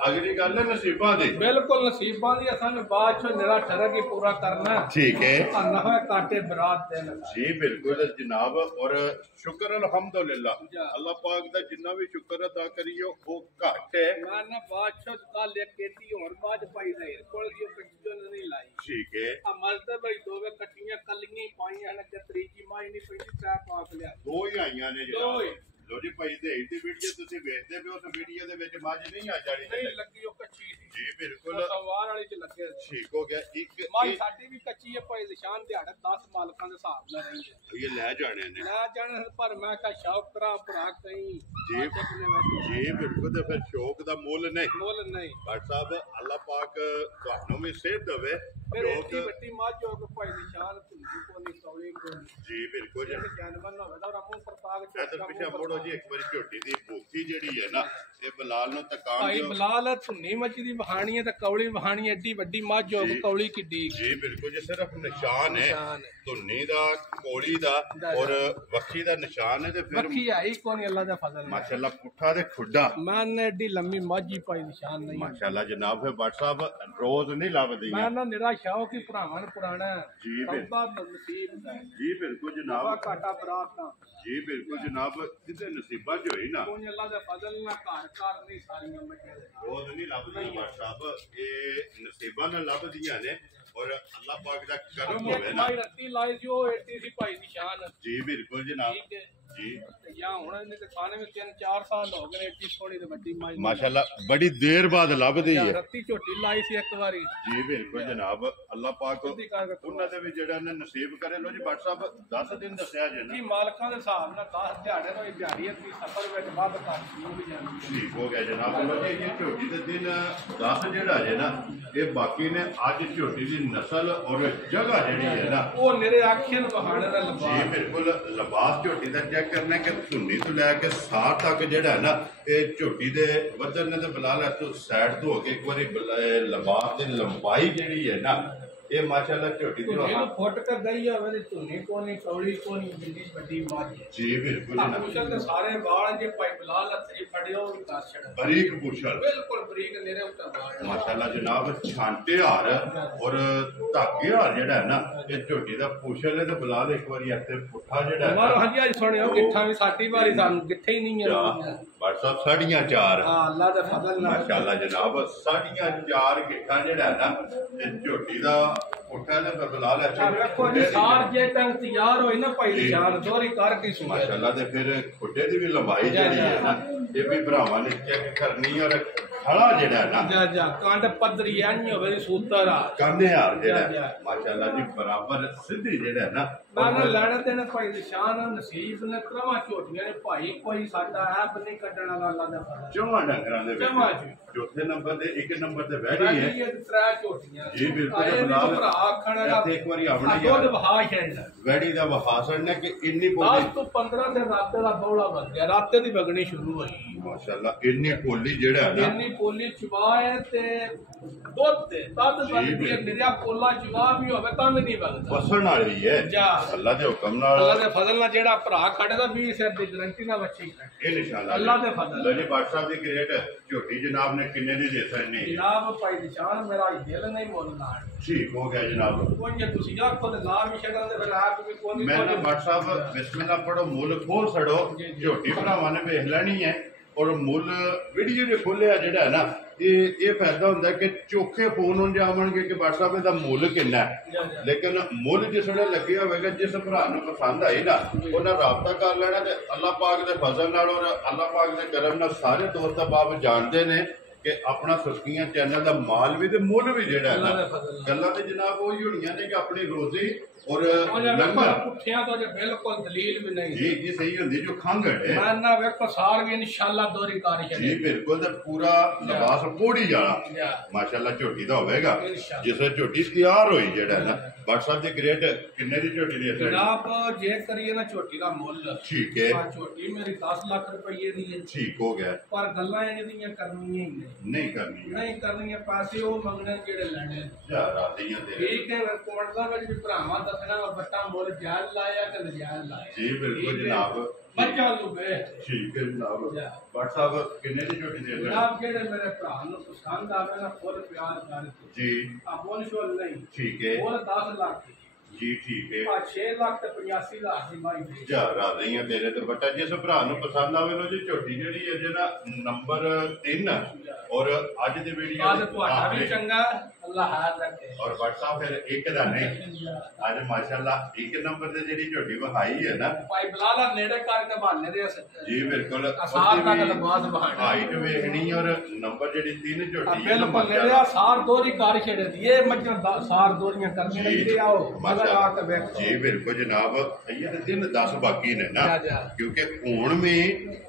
ਅਗਲੀ ਗੱਲ ਹੈ ਨਸੀਬਾਂ ਦੀ। ਬਿਲਕੁਲ ਨਸੀਬਾਂ ਦੀ ਸਾਨੂੰ ਬਾਅਦ ਚੋਂ ਨਿਰਾ ਠਰਕ ਹੀ ਪੂਰਾ ਕਰਨਾ। ਠੀਕ ਹੈ। ਨਫਾ ਕਾਟੇ ਬਰਾਤ ਦੇ ਜੀ ਬਿਲਕੁਲ ਜਨਾਬ ਔਰ ਸ਼ੁਕਰ ਅਲਹਮਦੁਲਿਲਾ ਅੱਲਾਹ ਪਾਕ ਦਾ ਜਿੰਨਾ ਵੀ ਸ਼ੁਕਰ ਅਦਾ ਕਰੀਓ ਉਹ ਘੱਟ ਹੈ। ਮੈਂ ਨਾ ਬਾਦਸ਼ਾਹ ਕੱਲ ਇੱਕ ਕੀਤੀ ਹੋਰ ਬਾਅਦ ਪਾਈ ਦੇ ਕੋਲ ਦੀ ਕੱਟੀਆਂ ਨਹੀਂ ਲਾਈ। ਠੀਕ ਹੈ। ਆ ਮਲਦੇ ਬਈ ਦੋਵੇਂ ਕੱਟੀਆਂ ਕੱਲੀਆਂ ਹੀ ਪਾਈਆਂ ਨੇ ਕਿ ਤਰੀਕੀ ਮਾਈ ਨਹੀਂ ਪਈ ਚਾਹ ਪਾਕ ਲਿਆ। ਦੋ ਹੀ ਆਈਆਂ ਨੇ ਜਨਾਬ। ਲੋ ਜੀ ਭਾਈ ਦੇ ਦੀ ਵੀਡੀਓ ਤੁਸੀਂ ਵੇਖਦੇ ਪਏ ਹੋ ਉਸ ਵੀਡੀਓ ਦੇ ਵਿੱਚ ਮੱਝ ਨਹੀਂ ਆ ਜਾਣੀ ਨਹੀਂ ਲੱਗੀ ਉਹ ਕੱਚੀ ਸੀ। ਜੀ ਬਿਲਕੁਲ ਸਵਾਰ ਵਾਲੀ ਚ ਲੱਗੇ। ਠੀਕ ਹੋ ਗਿਆ। ਇੱਕ ਮੱਝ ਸਾਡੀ ਵੀ ਕੱਚੀ ਹੈ ਭਾਈ ਨਿਸ਼ਾਨ ਦਿਹਾੜਾ 10 ਮਾਲਕਾਂ ਦੇ ਹਿਸਾਬ ਨਾਲ ਰਹੀ। ਇਹ ਲੈ ਜਾਣੇ ਨੇ ਲੈ ਜਾਣੇ ਪਰ ਮੈਂ ਕਹਾ ਸ਼ੌਕ ਭਰਾ ਕਹੀਂ ਜੀ ਜੀ ਬਿਲਕੁਲ ਤੇ ਫਿਰ ਸ਼ੌਕ ਦਾ ਮੁੱਲ ਨਹੀਂ ਬਟ ਸਾਹਿਬ ਅੱਲਾਹ ਪਾਕ ਤੁਹਾਨੂੰ ਵੀ ਸਿਹਤ ਦੇਵੇ। ਫਿਰ ਇੱਡੀ ਵੱਡੀ ਮੱਝ ਹੋ ਕੇ ਭਾਈ ਨਿਸ਼ਾਨ ਧੁੰਦੀ ਕੋ ਨਹੀਂ ਸੌਲੀ ਕੋ ਜੀ ਬਿਲਕੁਲ ਜੀ। ਜਾਨਵਰ ਨਾ ਹੋਵੇ ਤਾਂ ਮੂੰਹ ਪ੍ਰਤਾਗ ਇਧਰ ਪਿੱਛੇ ਮੋੜੋ ਜੀ। ਇੱਕ ਵਾਰੀ ਝੋਟੀ ਦੀ ਭੂਖੀ ਜਿਹੜੀ ਹੈ ਨਾ ਇਹ ਬਲਾਲ ਨੂੰ ਤਕਾਨ ਭਾਈ ਬਲਾਲ ਧੁੰਨੀ ਮੱਝ ਦੀ ਵਹਾਣੀ ਹੈ ਤੇ ਕੌਲੀ ਵਹਾਣੀ ਐਡੀ ਵੱਡੀ ਮੱਝ ਹੋ ਕੇ ਕੌਲੀ ਕਿੱਡੀ। ਜੀ ਬਿਲਕੁਲ ਜੀ। ਸਿਰਫ ਨਿਸ਼ਾਨ ਹੈ ਧੁੰਨੀ ਦਾ ਕੋਲੀ ਦਾ ਔਰ ਵੱਖੀ ਦਾ ਨਿਸ਼ਾਨ ਹੈ ਤੇ ਫਿਰ ਵੱਖੀ ਆਈ ਕੋਨੀ ਅੱਲਾ ਦਾ ਫਜ਼ਲ ਮਾਸ਼ਾਅੱਲਾ ਪੁੱਠਾ ਤੇ ਖੁੱਡਾ ਮੈਂ ਐਡੀ ਲੰਮੀ ਮੱਝ ਹੀ ਭਾਈ ਨਿਸ਼ਾਨ ਨਹੀਂ ਮਾਸ਼ਾਅੱਲਾ ਜਨਾਬ। ਫਿਰ ਬੱਟ ਸਾਹਿਬ ਰੋਜ਼ ਨਹੀਂ ਲੱਭਦੀ ਮੈਂ ਨਾ ਨਿਰਾ ਸ਼ੌਕ ਹੀ ਭਰਾਵਾਂ ਨੂੰ ਪੁਰਾਣਾ ਜੀ ਨਸੀਬ ਜੀ ਬਿਲਕੁਲ ਜਨਾਬ। ਘਾਟਾ ਬਰਾਤ ਦਾ ਜੀ ਬਿਲਕੁਲ ਜਨਾਬ। ਕਿਤੇ ਨਸੀਬਾਂ ਚ ਹੋਈ ਨਾ ਕੋਨੀ ਅੱਲਾ ਦਾ ਫਜ਼ਲ ਨਾ ਘਰ ਨਹੀਂ ਸਾਰੀਆਂ ਮੱਝਾਂ ਰੋਜ਼ ਨਹੀਂ ਲੱਭਦੀ ਬੱਟ ਸਾਹਿਬ। ਇਹ ਨਸੀਬਾਂ ਨਾਲ ਲੱਭਦੀਆਂ ਨੇ ਔਰ ਅੱਲਾਹ ਪਾਕ ਦਾ ਕਰਮ ਹੋਵੇ ਨਾ। ਮਾਈ ਰੱਤੀ ਲਾਈ ਸੀ ਉਹ ਏਡੀ ਸੀ ਭਾਈ ਨਿਸ਼ਾਨ। ਜੀ ਬਿਲਕੁਲ ਜਨਾਬ। ਜੀ ਜਾਂ ਹੁਣ ਇਹਨੇ ਤੇ ਖਾਣੇ ਵਿੱਚ 3-4 ਸਾਲ ਹੋ ਗਏ ਏਡੀ ਸੋਹਣੀ ਤੇ ਵੱਡੀ ਮਾਈ ਮਾਸ਼ਾਅੱਲਾ ਬੜੀ ਦੇਰ ਬਾਅਦ ਲੱਭਦੀ ਹੈ। ਰੱਤੀ ਝੋਟੀ ਲਾਈ ਸੀ ਇੱਕ ਵਾਰੀ। ਜੀ ਬਿਲਕੁਲ ਜਨਾਬ। ਅੱਲਾਹ ਪਾਕ ਉਹਨਾਂ ਦੇ ਵੀ ਜਿਹੜਾ ਨੇ ਨਸੀਬ ਕਰੇ। ਲੋ ਜੀ ਬੱਟ ਸਾਹਿਬ 10 ਦਿਨ ਦੱਸਿਆ ਜੇ ਨਾ ਜੀ ਮਾਲਕਾਂ ਦੇ ਹਿਸਾਬ ਨਾਲ 10 ਦਿਹਾੜੇ ਤੋਂ ਦਿਹਾੜੀ ਦੀ ਸਫਰ ਵਿੱਚ ਵੱਧ ਘੱਟ ਵੀ ਜਾਂਦੀ। ਠੀਕ ਹੋ ਗਿਆ ਜਨਾਬ। ਲੋ ਜੀ ਇਹ ਝੋਟੀ ਦੇ ਦਿਨ 10 ਜਿਹੜਾ ਜੇ ਨਾ ਇਹ ਬਾਕੀ ਨੇ ਅੱਜ ਝੋਟੀ ਦੀ ਨਸਲ ਔਰ ਜਗ੍ਹਾ ਜਿਹੜੀ ਹੈ ਨਾ ਉਹ ਮੇਰੇ ਆਖੇ ਨੂੰ ਬਹਾਨੇ ਦਾ ਲਿਬਾਸ। ਜੀ ਬਿਲਕੁਲ ਲਿਬਾਸ ਝੋਟੀ ਦਾ ਚੈੱਕ ਕਰਨਾ ਕਿ ਧੁੰਨੀ ਤੋਂ ਲੈ ਕੇ ਸਾਹ ਤੱਕ ਜਿਹੜਾ ਨਾ ਇਹ ਝੋਟੀ ਦੇ ਵਜ਼ਨ ਨੇ ਤੇ ਬਲਾਲ ਤੋਂ ਸਾਈਡ ਤੋਂ ਹੋ ਕੇ ਇੱਕ ਵਾਰੀ ਲਿਬਾਸ ਦੀ ਲੰਬਾਈ ਜਿਹੜੀ ਹੈ ਨਾ ਇਹ ਮਾਸ਼ਾਅੱਲਾ ਝੋਟੀ ਦੀ ਫੁੱਟ ਕੇ ਗਈ ਹੋਵੇ ਤੇ ਧੁੰਨੀ ਕੋਨੀ ਕੌਲੀ ਕੋਨੀ ਜਿੰਨੀ ਵੱਡੀ ਮੱਝ। ਜੀ ਬਿਲਕੁਲ ਪੁੱਛਲ ਤੇ ਸਾਰੇ ਵਾਲ ਜੇ ਭਾਈ ਬਲਾਲ ਹੱਥੀ ਫੜਿਓ ਵੀ ਕਰ ਛੱਡ। ਬਰੀਕ ਪੁੱਛਲ ਬਿਲਕੁਲ ਬਰੀਕ ਨੇਰੇ ਉੱਤੇ ਵਾਲ ਮਾਸ਼ਾਅੱਲਾ ਜਨਾਬ। ਛਾਂਟੇ ਹਾਰ ਔਰ ਧਾਗੇ ਹਾਰ ਜਿਹੜਾ ਹੈ ਨਾ ਇਹ ਝੋਟੀ ਦਾ ਪੁੱਛਲ ਹੈ ਤੇ ਬਲਾਲ ਇੱਕ ਵਾਰੀ ਇੱਥੇ ਪੁੱਠਾ ਜਿਹੜਾ ਮਾਰੋ ਹਾਂਜੀ ਅੱਜ ਸੁਣਿਓ ਗਿੱਠਾਂ ਵੀ ਸਾਡੀ ਵਾਰੀ ਸਾਨੂੰ ਗਿੱਠੇ ਹੀ ਨਹੀਂ ਹੈ। ਬਟ ਸਾਹਿਬ 4.5 ਹਾਂ ਅੱਲਾ ਦਾ ਫਜ਼ਲ ਨਾਲ ਮਾਸ਼ਾਅੱਲਾ ਜਨਾਬ। 4.5 ਗਿੱਠਾਂ ਜਿਹੜਾ ਹੈ ਨਾ ਇਹ ਝੋਟੀ ਦਾ ਪੁੱਠਾ ਨੇ ਬਲਾਲ ਹੈ। ਵੇਖੋ ਜੀ ਸਾਰ ਜੇ ਤੱਕ ਤਿਆਰ ਹੋਈ ਨਾ ਭਾਈ ਨਿਸ਼ਾਨ ਦੋਰੀ ਕਰਕੇ ਸੁਣਾ ਮਾਸ਼ਾਅੱਲਾ। ਤੇ ਫਿਰ ਖੁੱਡੇ ਦੀ ਵੀ ਲੰਬਾਈ ਜਿਹੜੀ ਹੈ ਨਾ ਇਹ ਵੀ ਭਰਾਵਾਂ ਨੇ ਚੈੱਕ ਕਰਨੀ ਔਰ ਖੜਾ ਜਿਹੜਾ ਨਾ ਜਾ ਕੰਡ ਪੱਧਰੀ ਐ ਨਹੀਂ ਹੋਵੇ ਸੂਤਰ ਆ ਕੰਨੇ ਹਾਰ ਜਿਹੜਾ ਮਾਸ਼ਾਅੱਲਾ ਜੀ ਬਰਾਬਰ ਸਿੱਧੀ ਜਿਹੜਾ ਨਾ ਮੈਂ ਲੈਣੇ ਤੇ ਨੇ ਭਾਈ ਨਿਸ਼ਾਨ ਨਸੀਬ ਨੇ ਕਰਵਾ ਝੋਟੀਆਂ ਨੇ ਭਾਈ ਕੋਈ ਸਾਡਾ ਐਪ ਨਹੀਂ ਕੱਢਣ ਵਾਲਾ ਅੱਲਾ ਦਾ ਫਜ਼ਲ ਚੌਵਾਂ ਡੰਗਰਾਂ ਦੇ ਜਮਾਂ ਵਿੱਚ ਜੀ। ਚੌਥੇ ਨੰਬਰ ਤੇ ਇੱਕ ਨੰਬਰ ਤੇ ਵਹਿੜੀ ਹੈ ਇਹ ਤਰਾ ਝੋਟੀਆਂ ਜੀ ਬਿਲਕੁਲ ਆਏ ਨੀ ਜਨਾਬ। ਭਰਾ ਆਖਣ ਵਾਲਾ ਇੱਥੇ ਇੱਕ ਵਾਰੀ ਆਉਣਾ ਦੁੱਧ ਯਾਰ ਵਹਾ ਛੱਡਣਾ ਵਹਿੜੀ ਦਾ ਵਹਾਸਣ ਨੇ ਕਿ ਇੰਨੀ 10 ਪੋਲੀ ਤੋਂ 15 ਦਿਨ ਰਾਤੇ ਦਾ ਬੌਲਾ ਬਣ ਗਿਆ ਰਾਤੇ ਦੀ ਵਗਣੀ ਸ਼ੁਰੂ ਹੋਈ ਮਾਸ਼ਾਅੱਲਾ ਇੰਨੀ ਪੋਲੀ ਜਿਹੜਾ ਹੈ ਨਾ ਇੰਨੀ ਪੋਲੀ ਚਵਾ ਹੈ ਤੇ ਦੁੱਧ ਤੇ ਤਦ ਬਣਦੀ ਹੈ ਨਿਰਿਆ ਪੋਲਾ ਚਵਾ ਵੀ ਹੋਵੇ ਤਾਂ ਵੀ ਨਹੀਂ ਵਗਦਾ ਵਸਣ ਵਾਲੀ ਹੈ ਜਾ ਅੱਲਾ ਦੇ ਹੁਕਮ ਅੱਲਾ ਨਾਲ ਦੇ ਫਜ਼ਲ ਨਾਲ ਜਿਹੜਾ ਭਰਾ ਕੱਢਦਾ 20 ਸਿਰ ਦੀ ਗਰੰਟੀ ਨਾਲ ਬੱਚੀ ਇਹ ਨਿਸ਼ਾਨਾ ਅੱਲਾ ਦੇ ਫਜ਼ਲ ਜੀ ਬਾਦਸ਼ਾਹ ਦੀ ਗ੍ਰੇਟ ਝੋਟੀ ਜਨਾਬ ਨੇ ਕਿੰਨੇ ਦੀ ਦੇ ਸਕਣੀ ਜਨਾਬ ਭਾਈ ਨਿਸ਼ਾਨ ਮੇਰਾ ਦਿਲ ਨਹੀਂ ਬੋਲਣਾ ਠੀਕ ਹੋ ਗਿਆ ਜਨਾਬ ਕੋਈ ਜੇ ਤੁਸੀਂ ਆਖੋ ਤੇ ਲਾ ਵੀ ਛੱਡਣ ਤੇ ਫਿਰ ਆਪ ਵੀ ਕੋਈ ਮੈਂ ਨਾ WhatsApp ਬਿਸਮਿਲ੍ਲਾ ਪੜੋ ਮੁੱਲ ਖੋਲ ਛੜੋ ਝੋਟੀ ਭਰਾਵਾਂ ਨੇ ਵੇਖ ਲੈਣੀ ਹੈ ਔਰ ਮੁੱਲ ਵੀਡੀਓ ਦੇ ਖੋਲਿਆ ਜਿਹੜਾ ਹੈ ਨਾ ਇਹ ਫਾਇਦਾ ਹੁੰਦਾ ਕਿ ਚੋਖੇ ਫੋਨ ਹੁਣ ਜਾਵਣਗੇ ਕਿ WhatsApp ਦਾ ਮੁੱਲ ਕਿੰਨਾ ਹੈ ਲੇਕਿਨ ਮੁੱਲ ਜਿਸ ਵੇਲੇ ਲੱਗਿਆ ਹੋਵੇਗਾ ਜਿਸ ਭਰਾ ਨੂੰ ਪਸੰਦ ਆਈ ਨਾ ਉਹਨਾਂ ਰਾਬਤਾ ਕਰ ਲੈਣਾ ਤੇ ਅੱਲਾਹ ਪਾਕ ਦੇ ਫਜ਼ਲ ਨਾਲ ਔਰ ਅੱਲਾਹ ਪਾਕ ਦੇ ਕਰਮ ਨਾਲ ਸਾਰੇ ਦੋਸਤ ਬਾਬ ਜਾਣਦੇ ਨੇ ਕਿ ਆਪਣਾ ਸੁਰਖੀਆਂ ਚੈਨਲ ਦਾ ਮਾਲ ਵੀ ਤੇ ਮੁੱਲ ਵੀ ਜਿਹੜਾ ਹੈ ਨਾ ਗੱਲਾਂ ਤੇ ਜਨਾਬ ਉਹ ਹੀ ਹੋਣੀਆਂ ਨੇ ਕਿ ਆਪਣੀ ਰੋਜ਼ੀ ਔਰ ਲੰਗਰ ਪੁੱਠਿਆਂ ਤੋਂ ਜੇ ਬਿਲਕੁਲ ਦਲੀਲ ਵੀ ਨਹੀਂ ਜੀ ਜੀ ਸਹੀ ਹੁੰਦੀ ਜੋ ਖੰਘ ਹੈ ਮੈਂ ਨਾ ਵੇਖੋ ਸਾਰ ਵੀ ਇਨਸ਼ਾਅੱਲਾ ਦੋਰੀ ਕਾਰ ਜੀ ਛੱਡੇ ਬਿਲਕੁਲ ਤੇ ਪੂਰਾ ਲਿਬਾਸ ਪੋੜੀ ਜਾਣਾ ਮਾਸ਼ਾਅੱਲਾ ਝੋਟੀ ਦਾ ਹੋਵੇਗਾ ਜਿਸ ਵੇਲੇ ਝੋਟੀ ਤਿਆਰ ਹੋਈ ਜਿਹੜਾ ਹੈ ਨਾ WhatsApp ਦੇ ਗ੍ਰੇਡ ਕਿੰਨੇ ਦੀ ਝੋਟੀ ਦੀ ਹੈ ਜਨਾਬ ਜੇ ਕਰੀਏ ਨਾ ਝੋਟੀ ਦਾ ਮੁੱਲ ਠੀਕ ਹੈ ਝੋਟੀ ਮੇਰੀ 10 ਲੱਖ ਰੁਪਏ ਦੀ ਹੈ ਠੀਕ ਹੋ ਗਿਆ ਪਰ ਗੱਲਾਂ ਇਹਦੀਆਂ ਕਰਨੀਆਂ ਹੀ ਨਹੀਂ ਕਰਨੀ ਨਹੀਂ ਕਰਨੀਆਂ ਪੈਸੇ ਉਹ ਮੰਗਣੇ ਜਿਹੜੇ ਲੈਣੇ ਜਾ ਰਾਤੀਆਂ ਦੇ ਠੀਕ ਹੈ ਕੋਟ ਦਾ ਵਿੱਚ ਵੀ ਭਰਾਵਾਂ ਦੱਸਣਾ ਬੱਟਾ ਮੁੱਲ ਜਾਇਜ਼ ਲਾਇਆ ਕਿ ਨਜਾਇਜ਼ ਲਾਇਆ ਜੀ ਬਿਲਕੁਲ ਜਨਾਬ ਬੱਚਾ ਲੁਬੇ ਠੀਕ ਹੈ ਜਨਾਬ WhatsApp ਕਿੰਨੇ ਦੀ ਝੋਟੀ ਦੇ ਜਨਾਬ ਜਿਹੜੇ ਮੇਰੇ ਭਰਾ ਨੂੰ ਪਸੰਦ ਆਵੇ ਨਾ ਫੁੱਲ ਪਿਆਰ ਕਰਕੇ ਜੀ ਆ ਬੋਲ ਸ਼ੋਲ ਨਹੀਂ ਠੀਕ ਹੈ ਬੋਲ 10 ਲੱਖ ਜੀ ਠੀਕ ਹੈ ਆ 6 ਲੱਖ ਤੇ 85,000 ਦੀ ਮਾਈ ਦੇ ਜਾ ਰਾਤੀਆਂ ਤੇਰੇ ਤੇ ਬੱਟਾ ਜਿਸ ਭਰਾ ਨੂੰ ਪਸੰਦ ਆਵੇ ਲੋ ਜੀ ਝੋਟੀ ਜਿਹੜੀ ਹੈ ਜਿਹੜਾ ਨੰਬਰ 3 ਔਰ ਅੱਜ ਦੀ ਵੀਡੀਓ ਅੱਜ ਤੁਹਾਡਾ ਵੀ ਚੰਗਾ ਅੱਲਾਹ ਹਾਜ਼ਰ ਰੱਖੇ ਔਰ WhatsApp ਫਿਰ ਇੱਕ ਦਾ ਨਹੀਂ ਅੱਜ ਮਾਸ਼ਾਅੱਲਾ ਇੱਕ ਨੰਬਰ ਤੇ ਜਿਹੜੀ ਝੋਟੀ ਵਿਖਾਈ ਹੈ ਨਾ ਭਾਈ ਬਲਾਲਾ ਨੇੜੇ ਕਰਕੇ ਬਹਾਨੇ ਦੇ ਜੀ ਬਿਲਕੁਲ ਆਸਾਰ ਦਾ ਲਬਾਸ ਬਹਾਨਾ ਹਾਈਟ ਵੇਖਣੀ ਔਰ ਨੰਬਰ ਜਿਹੜੀ 3 ਝੋਟੀ ਹੈ ਬਿਲਕੁਲ ਨੇੜੇ ਆ ਸਾਰ ਦੋਰੀ ਕਾਰ ਛੇੜੇ ਦੀ ਇਹ ਮੱਝਾਂ ਸਾਰ ਦੋਰੀਆਂ ਕਰਨੀਆਂ ਨੇ ਆਓ ਮਜ਼ਾ ਆ ਕੇ ਵੇਖੋ ਜੀ ਬਿਲਕੁਲ ਜਨਾਬ ਇਹ ਤੇ 3 10 ਬਾਕੀ ਨੇ ਨਾ ਕਿਉਂਕਿ ਹੁਣ ਵੀ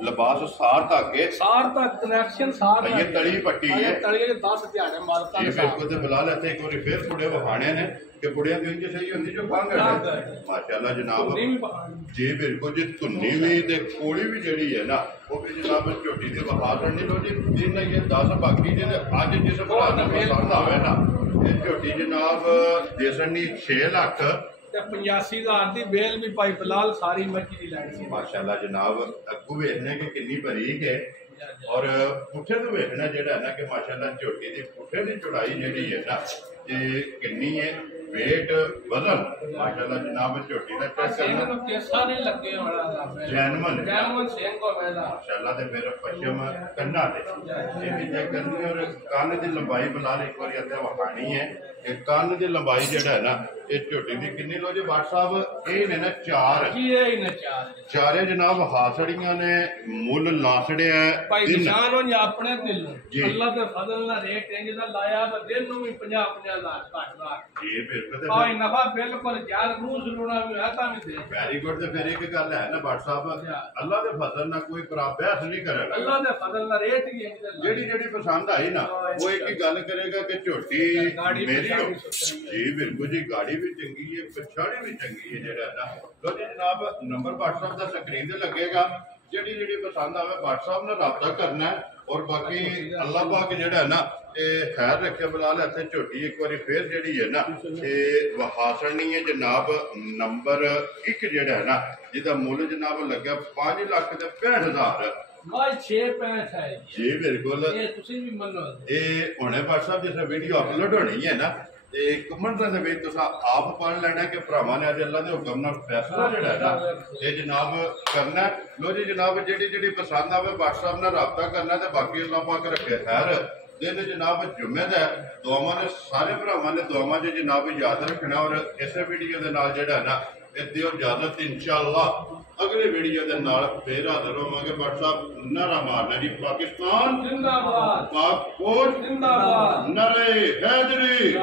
ਲਿਬਾਸ ਸਾਰ ਧਾਗੇ ਸਾਰ ਦਾ ਕਨੈਕਸ਼ਨ ਸਾਰ ਇਹ ਤਲੀ ਪੱਟੀ ਹੈ ਤਲੀ 10 ਦਿਹਾੜੇ ਮਾਰਤਾ ਜੀ ਬਿਲਕੁਲ ਤੇ ਬੁਲਾ ਲੈਤੇ ਇੱਕ ਵਾਰੀ ਫੇਰ ਕੁੜੇ ਵਖਾਣੇ ਨੇ ਕਿ ਕੁੜੀਆਂ ਦੀ ਇੰਜ ਸਹੀ ਹੁੰਦੀ ਜੋ ਖੰਘ ਹੈ ਮਾਸ਼ਾਅੱਲਾ ਜਨਾਬ ਜੀ ਬਿਲਕੁਲ ਜੀ ਧੁੰਨੀ ਵੀ ਤੇ ਕੋਲੀ ਵੀ ਜਿਹੜੀ ਹੈ ਨਾ ਉਹ ਵੀ ਜਨਾਬ ਝੋਟੀ ਦੇ ਵਖਾ ਕਰਨੀ ਲੋ ਜੀ ਦਿਨ ਇਹ 10 ਬਾਕੀ ਜਿਹਨੇ ਅੱਜ ਜਿਸ ਭਰਾ ਨੂੰ ਪਸੰਦ ਆਵੇ ਨਾ ਇਹ ਝੋਟੀ ਜਨਾਬ ਦੇਸਣੀ 6 ਲੱਖ ਤੇ 85,000 ਦੀ ਬੇਲ ਵੀ ਭਾਈ ਬਲਾਲ ਸਾਰੀ ਮੱਛੀ ਦੀ ਲੈਣੀ ਸੀ ਮਾਸ਼ਾਅੱਲਾ ਜਨਾਬ ਅੱਗੂ ਵੇਖਣੇ ਕਿ ਕਿੰਨੀ ਬਰੀਕ ਹੈ ਔਰ ਪੁੱਠੇ ਤੋਂ ਵੇਖਣਾ ਜਿਹੜਾ ਨਾ ਕਿ ਮਾਸ਼ਾਅੱਲਾ ਝੋਟੀ ਦੀ ਪੁੱਠੇ ਦੀ ਚੌੜਾਈ ਜਿਹੜੀ ਹੈ ਨਾ ਇਹ ਕਿੰਨੀ ਹੈ weight ਵਜ਼ਨ ਮਾਸ਼ਾਅੱਲਾ ਜਨਾਬ ਝੋਟੀ ਦਾ ਚੈੱਕ ਸਿੰਘ ਕਰਨਾ ਨੂੰ ਕੇਸਾ ਨਹੀਂ ਲੱਗੇ ਹੋਣਾ ਜੈਨਮਨ ਸਿੰਘ ਕੋ ਮੈਦਾ ਮਾਸ਼ਾਅੱਲਾ ਤੇ ਫਿਰ ਪਛਮ ਕੰਨਾਂ ਤੇ ਇਹ ਵੀ ਚੈੱਕ ਕਰਨੀ ਔਰ ਕੰਨ ਦੀ ਲੰਬਾਈ ਬਣਾ ਲੈ ਇੱਕ ਵਾਰੀ ਅੱਧਾ ਵਖਾਣੀ ਹੈ ਇਹ ਕੰਨ ਦੀ ਲੰਬਾਈ ਜਿਹੜਾ ਹੈ ਨਾ ਇਹ ਝੋਟੀ ਦੀ ਕਿੰਨੀ ਲੋ ਜੀ WhatsApp ਇਹ ਨੇ ਨਾ 4 ਕੀ ਇਹ ਹੀ ਨਾ ਚਾਰੇ ਜਨਾਬ ਹਾਸੜੀਆਂ ਨੇ ਮੁੱਲ ਲਾਸੜਿਆ ਭਾਈ ਨਿਸ਼ਾਨ ਹੋ ਜਾਂ ਆਪਣੇ ਦਿਲ ਨੂੰ ਅੱਲਾ ਦੇ ਫਜ਼ਲ ਨਾਲ ਰੇਟ ਇੰਜ ਦਾ ਲਾਇਆ ਤਾਂ ਦਿਲ ਨੂੰ ਵੀ 50,000 ਘੱਟ ਦਾ ਜੀ ਬਿਲਕੁਲ ਤੇ ਭਾਈ ਨਫਾ ਬਿਲਕੁਲ ਯਾਰ ਰੂਹ ਸੁਣਾਉਣਾ ਵੀ ਹੈ ਤਾਂ ਵੀ ਦੇ ਵੈਰੀ ਗੁੱਡ ਤੇ ਫਿਰ ਇੱਕ ਗੱਲ ਹੈ ਨਾ WhatsApp ਅੱਲਾ ਦੇ ਫਜ਼ਲ ਨਾਲ ਕੋਈ ਬਹਿਸ ਨਹੀਂ ਕਰੇਗਾ ਅੱਲਾ ਦੇ ਫਜ਼ਲ ਨਾਲ ਰੇਟ ਹੀ ਇੰਜ ਦਾ ਜਿਹੜੀ ਪਸੰਦ ਆਈ ਨਾ ਉਹ ਇੱਕ ਹੀ ਗੱਲ ਕਰੇਗਾ ਕਿ ਝੋਟੀ ਮੇਰੀ ਜੀ ਬਿਲਕੁਲ ਜੀ ਗਾੜੀ ਵੀ ਚੰਗੀ ਹੈ ਪਛਾੜੀ ਵੀ ਚੰਗੀ ਹੈ ਜਿਹੜਾ ਨਾ ਲੋ ਜੀ ਜਨਾਬ ਨੰਬਰ WhatsApp ਦਾ ਸਕਰੀਨ ਤੇ ਲੱਗੇਗਾ ਜਿਹੜੀ ਪਸੰਦ ਆਵੇ WhatsApp ਨਾਲ ਰਾਬਤਾ ਕਰਨਾ ਔਰ ਬਾਕੀ ਅੱਲਾਹ ਪਾਕ ਜਿਹੜਾ ਹੈ ਨਾ ਇਹ ਖੈਰ ਰੱਖੇ ਬਲਾਲ ਇੱਥੇ ਝੋਟੀ ਇੱਕ ਵਾਰੀ ਫੇਰ ਜਿਹੜੀ ਹੈ ਨਾ ਇਹ ਵਹਾਸਣੀ ਹੈ ਜਨਾਬ ਨੰਬਰ 1 ਜਿਹੜਾ ਹੈ ਨਾ ਜਿਹਦਾ ਮੁੱਲ ਜਨਾਬ ਲੱਗਿਆ 5 ਲੱਖ ਤੇ 65,000 ਭਾਈ 6.65 ਹੈ ਜੀ ਬਿਲਕੁਲ ਇਹ ਤੁਸੀਂ ਵੀ ਮੰਨੋ ਇਹ ਹੁਣੇ WhatsApp ਜਿਸ ਵੀਡੀਓ ਅਪਲੋਡ ਹੋਣੀ ਹੈ ਨਾ ਤੇ ਕਮੈਂਟਾਂ ਦੇ ਵਿੱਚ ਤੁਸੀਂ ਆਪ ਪੜ੍ਹ ਲੈਣਾ ਕਿ ਭਰਾਵਾਂ ਨੇ ਅੱਜ ਅੱਲਾ ਦੇ ਹੁਕਮ ਨਾਲ ਫੈਸਲਾ ਜਿਹੜਾ ਹੈ ਨਾ ਇਹ ਜਨਾਬ ਕਰਨਾ ਲੋ ਜੀ ਜਨਾਬ ਜਿਹੜੀ ਪਸੰਦ ਆਵੇ WhatsApp ਨਾਲ ਰਾਬਤਾ ਕਰਨਾ ਤੇ ਬਾਕੀ ਅੱਲਾ ਪਾਕ ਰੱਖੇ ਖੈਰ ਦਿਨ ਜਨਾਬ ਜੁਮੇ ਦਾ ਦੁਆਵਾਂ ਨੇ ਸਾਰੇ ਭਰਾਵਾਂ ਨੇ ਦੁਆਵਾਂ 'ਚ ਜਨਾਬ ਯਾਦ ਰੱਖਣਾ ਔਰ ਇਸੇ ਵੀਡੀਓ ਦੇ ਨਾਲ ਜਿਹੜਾ ਨਾ ਇਹ ਦਿਓ ਇਜਾਜ਼ਤ ਇਨਸ਼ਾਅੱਲਾ ਅਗਲੇ ਵੀਡੀਓ ਦੇ ਨਾਲ ਫੇਰ ਹਾਜ਼ਰ ਹੋਵਾਂਗੇ WhatsApp ਨਾਰਾ ਮਾਰਨਾ ਜੀ ਪਾਕਿਸਤਾਨ ਜ਼ਿੰਦਾਬਾਦ ਪਾਕ ਕੋਟ ਜ਼ਿੰਦਾਬਾਦ ਨਰੇ ਹੈਦਰੀ